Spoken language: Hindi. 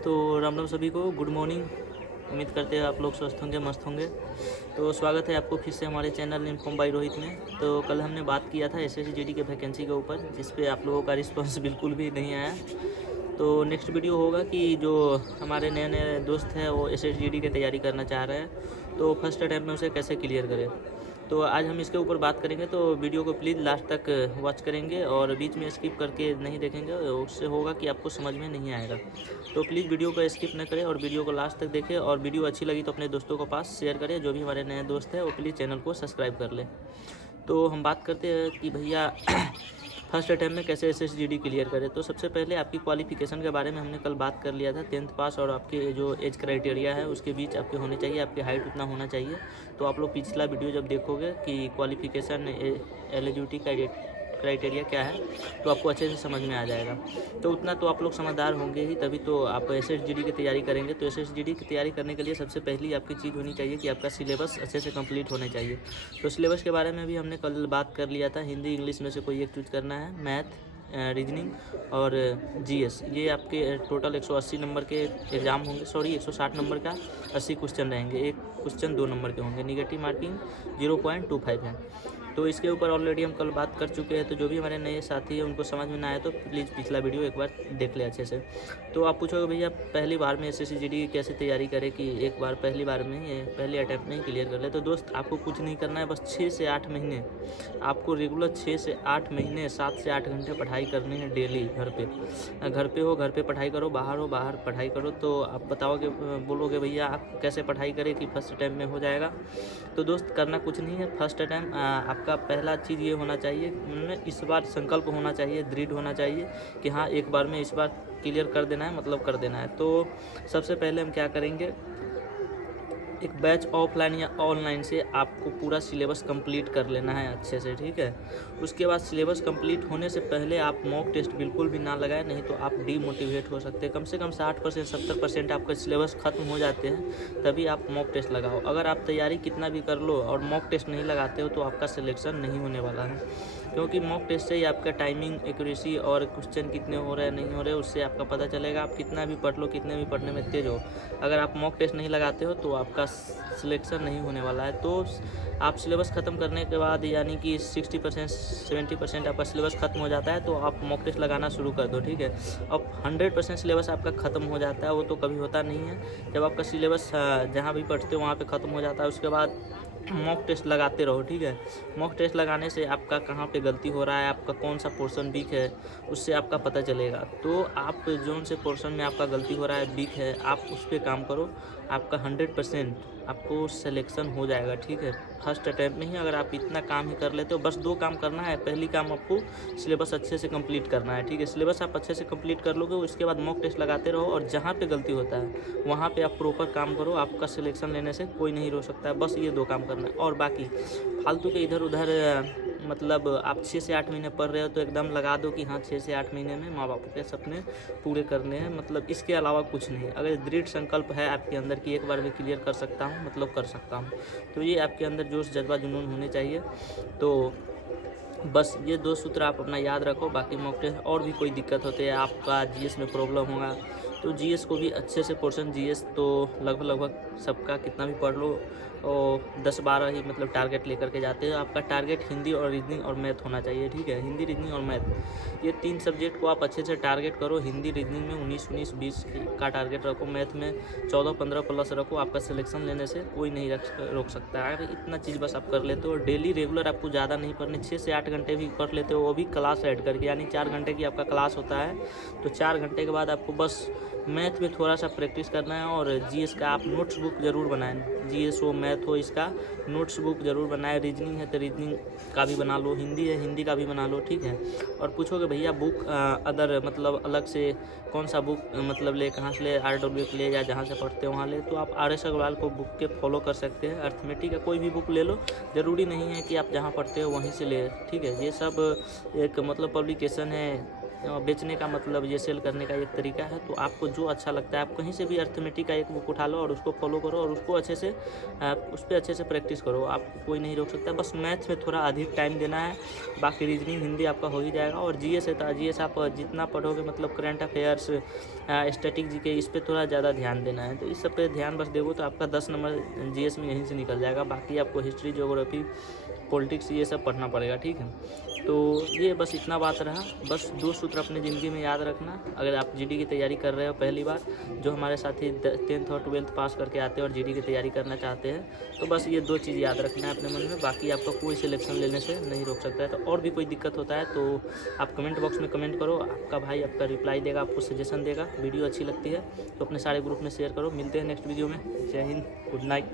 तो राम राम सभी को, गुड मॉर्निंग। उम्मीद करते हैं आप लोग स्वस्थ होंगे, मस्त होंगे। तो स्वागत है आपको फिर से हमारे चैनल इन्फॉर्म बाय रोहित में। तो कल हमने बात किया था SSGD के वैकेंसी के ऊपर, जिस पे आप लोगों का रिस्पांस बिल्कुल भी नहीं आया। तो नेक्स्ट वीडियो होगा कि जो हमारे नए नए दोस्त हैं वो SSGD की तैयारी करना चाह रहे हैं, तो फर्स्ट अटैम्प्ट में उसे कैसे क्लियर करें। तो आज हम इसके ऊपर बात करेंगे, तो वीडियो को प्लीज़ लास्ट तक वॉच करेंगे और बीच में स्किप करके नहीं देखेंगे, उससे होगा कि आपको समझ में नहीं आएगा। तो प्लीज़ वीडियो को स्किप न करें और वीडियो को लास्ट तक देखें, और वीडियो अच्छी लगी तो अपने दोस्तों को पास शेयर करें। जो भी हमारे नए दोस्त हैं वो प्लीज़ चैनल को सब्सक्राइब कर लें। तो हम बात करते हैं कि भैया फर्स्ट अटैम्प्ट में कैसे SSGD क्लियर करें। तो सबसे पहले आपकी क्वालिफिकेशन के बारे में हमने कल बात कर लिया था। 10th पास और आपके जो एज क्राइटेरिया है उसके बीच आपके होने चाहिए, आपकी हाइट उतना होना चाहिए। तो आप लोग पिछला वीडियो जब देखोगे कि क्वालिफिकेशन एलिजिबिलिटी क्राइटेरिया क्या है, तो आपको अच्छे से समझ में आ जाएगा। तो उतना तो आप लोग समझदार होंगे ही, तभी तो आप SSGD की तैयारी करेंगे। तो SSGD की तैयारी करने के लिए सबसे पहली आपकी चीज़ होनी चाहिए कि आपका सिलेबस अच्छे से कंप्लीट होना चाहिए। तो सिलेबस के बारे में भी हमने कल बात कर लिया था। हिंदी इंग्लिश में से कोई एक चूज़ करना है, मैथ, रीजनिंग और GS। ये आपके टोटल 180 नंबर के एग्ज़ाम होंगे, सॉरी 160 नंबर का 80 क्वेश्चन रहेंगे। एक क्वेश्चन 2 नंबर के होंगे, निगेटिव मार्किंग 0.25 है। तो इसके ऊपर ऑलरेडी हम कल बात कर चुके हैं। तो जो भी हमारे नए साथी हैं उनको समझ में ना आए तो प्लीज़ पिछला वीडियो एक बार देख ले अच्छे से। तो आप पूछोगे भैया पहली बार में SSGD की कैसे तैयारी करें कि एक बार पहली बार में ही पहले अटैम्प्ट में ही क्लियर कर ले। तो दोस्त आपको कुछ नहीं करना है, बस 6 से 8 महीने आपको रेगुलर 6 से 8 महीने 7 से 8 घंटे पढ़ाई करनी है डेली। घर पे हो, घर पे पढ़ाई करो, बाहर हो, बाहर पढ़ाई करो। तो आप बताओगे, बोलोगे भैया आप कैसे पढ़ाई करें कि फर्स्ट अटैम्प्ट में हो जाएगा। तो दोस्त करना कुछ नहीं है। फर्स्ट अटैम्प्ट आपका पहला चीज़ ये होना चाहिए, इस बार संकल्प होना चाहिए, दृढ़ होना चाहिए कि हाँ एक बार में इस बार क्लियर कर देना है, मतलब कर देना है। तो सबसे पहले हम क्या करेंगे, एक बैच ऑफलाइन या ऑनलाइन से आपको पूरा सिलेबस कंप्लीट कर लेना है अच्छे से, ठीक है। उसके बाद सिलेबस कंप्लीट होने से पहले आप मॉक टेस्ट बिल्कुल भी ना लगाएं, नहीं तो आप डीमोटिवेट हो सकते हैं। कम से कम 60% 70% आपका सिलेबस खत्म हो जाते हैं, तभी आप मॉक टेस्ट लगाओ। अगर आप तैयारी कितना भी कर लो और मॉक टेस्ट नहीं लगाते हो तो आपका सिलेक्शन नहीं होने वाला है, क्योंकि मॉक टेस्ट से ही आपका टाइमिंग, एक्यूरेसी और क्वेश्चन कितने हो रहे हैं नहीं हो रहे, उससे आपका पता चलेगा। आप कितना भी पढ़ लो, कितने भी पढ़ने में तेज हो, अगर आप मॉक टेस्ट नहीं लगाते हो तो आपका सिलेक्शन नहीं होने वाला है। तो आप सिलेबस ख़त्म करने के बाद यानी कि 60% 70% आपका सिलेबस ख़त्म हो जाता है तो आप मॉक टेस्ट लगाना शुरू कर दो, ठीक है। अब 100% सिलेबस आपका ख़त्म हो जाता है, वो तो कभी होता नहीं है। जब आपका सिलेबस जहाँ भी पढ़ते हो वहाँ पे ख़त्म हो जाता है, उसके बाद मॉक टेस्ट लगाते रहो, ठीक है। मॉक टेस्ट लगाने से आपका कहाँ पे गलती हो रहा है, आपका कौन सा पोर्शन वीक है, उससे आपका पता चलेगा। तो आप जोन से पोर्शन में आपका गलती हो रहा है, वीक है, आप उस पर काम करो। आपका 100% आपको सिलेक्शन हो जाएगा, ठीक है। फर्स्ट अटैम्प्ट में ही अगर आप इतना काम ही कर लेते हो, बस 2 काम करना है। पहली काम आपको सिलेबस अच्छे से कंप्लीट करना है, ठीक है। सिलेबस आप अच्छे से कंप्लीट कर लोगे, उसके बाद मॉक टेस्ट लगाते रहो और जहाँ पे गलती होता है वहाँ पे आप प्रॉपर काम करो। आपका सिलेक्शन लेने से कोई नहीं रोक सकता है। बस ये 2 काम करना है, और बाकी फालतू के इधर उधर मतलब आप 6 से 8 महीने पढ़ रहे हो तो एकदम लगा दो कि हाँ 6 से 8 महीने में माँ बाप के सपने पूरे करने हैं, मतलब इसके अलावा कुछ नहीं। अगर दृढ़ संकल्प है आपके अंदर कि एक बार में क्लियर कर सकता हूँ, मतलब कर सकता हूँ, तो ये आपके अंदर जोश, जज्बा, जुनून होने चाहिए। तो बस ये 2 सूत्र आप अपना याद रखो। बाकी मॉक टेस्ट और भी कोई दिक्कत होती है, आपका GS में प्रॉब्लम होगा तो GS को भी अच्छे से पोर्शन, GS तो लगभग सबका कितना भी पढ़ लो और 10-12 ही मतलब टारगेट लेकर के जाते हैं। आपका टारगेट हिंदी और रीजनिंग और मैथ होना चाहिए, ठीक है। हिंदी, रीजनिंग और मैथ, ये 3 सब्जेक्ट को आप अच्छे से टारगेट करो। हिंदी रीजनिंग में 19 20 का टारगेट रखो, मैथ में 14-15 प्लस रखो। आपका सिलेक्शन लेने से कोई नहीं रोक सकता है। अगर इतना चीज़ बस आप कर लेते हो, डेली रेगुलर आपको ज़्यादा नहीं पढ़ने, 6 से 8 घंटे भी पढ़ लेते हो, वो भी क्लास ऐड करके, यानी 4 घंटे की आपका क्लास होता है। तो 4 घंटे के बाद आपको बस मैथ में थोड़ा सा प्रैक्टिस करना है। और GS का आप नोट्स बुक ज़रूर बनाएं, GS हो मैथ हो, इसका नोट्स बुक ज़रूर बनाएं। रीजनिंग है तो रीजनिंग का भी बना लो, हिंदी है हिंदी का भी बना लो, ठीक है। और पूछोगे भैया बुक अदर मतलब अलग से कौन सा बुक मतलब ले, कहाँ से ले, RW के ले या जहाँ से पढ़ते हो वहाँ ले, तो आप RS अग्रवाल को बुक के फॉलो कर सकते हैं, अर्थमेटिक है, कोई भी बुक ले लो। ज़रूरी नहीं है कि आप जहाँ पढ़ते हो वहीं से ले, ठीक है। ये सब एक मतलब पब्लिकेशन है बेचने का मतलब ये सेल करने का एक तरीका है। तो आपको जो अच्छा लगता है आप कहीं से भी अर्थमेटिक का एक बुक उठा लो और उसको फॉलो करो और उसको अच्छे से उस पर अच्छे से प्रैक्टिस करो, आपको कोई नहीं रोक सकता। बस मैथ्स में थोड़ा अधिक टाइम देना है, बाकी रीजनिंग हिंदी आपका हो ही जाएगा। और जीएस है तो जीएस आप जितना पढ़ोगे मतलब करंट अफेयर्स, स्टैटिक जीके, इस पर थोड़ा ज़्यादा ध्यान देना है। तो इस सब पे ध्यान बस दोगे तो आपका 10 नंबर जीएस में यहीं से निकल जाएगा। बाकी आपको हिस्ट्री, ज्योग्राफी, पॉलिटिक्स ये सब पढ़ना पड़ेगा, ठीक है। तो ये बस इतना बात रहा। बस 2 सूत्र अपने ज़िंदगी में याद रखना अगर आप जीडी की तैयारी कर रहे हो पहली बार, जो हमारे साथी 10th और 12th पास करके आते हैं और जीडी की तैयारी करना चाहते हैं, तो बस ये 2 चीज़ याद रखना है अपने मन में। बाकी आपका कोई सिलेक्शन लेने से नहीं रोक सकता है। तो और भी कोई दिक्कत होता है तो आप कमेंट बॉक्स में कमेंट करो, आपका भाई आपका रिप्लाई देगा, आपको सजेशन देगा। वीडियो अच्छी लगती है तो अपने सारे ग्रुप में शेयर करो। मिलते हैं नेक्स्ट वीडियो में। जय हिंद, गुड नाइट।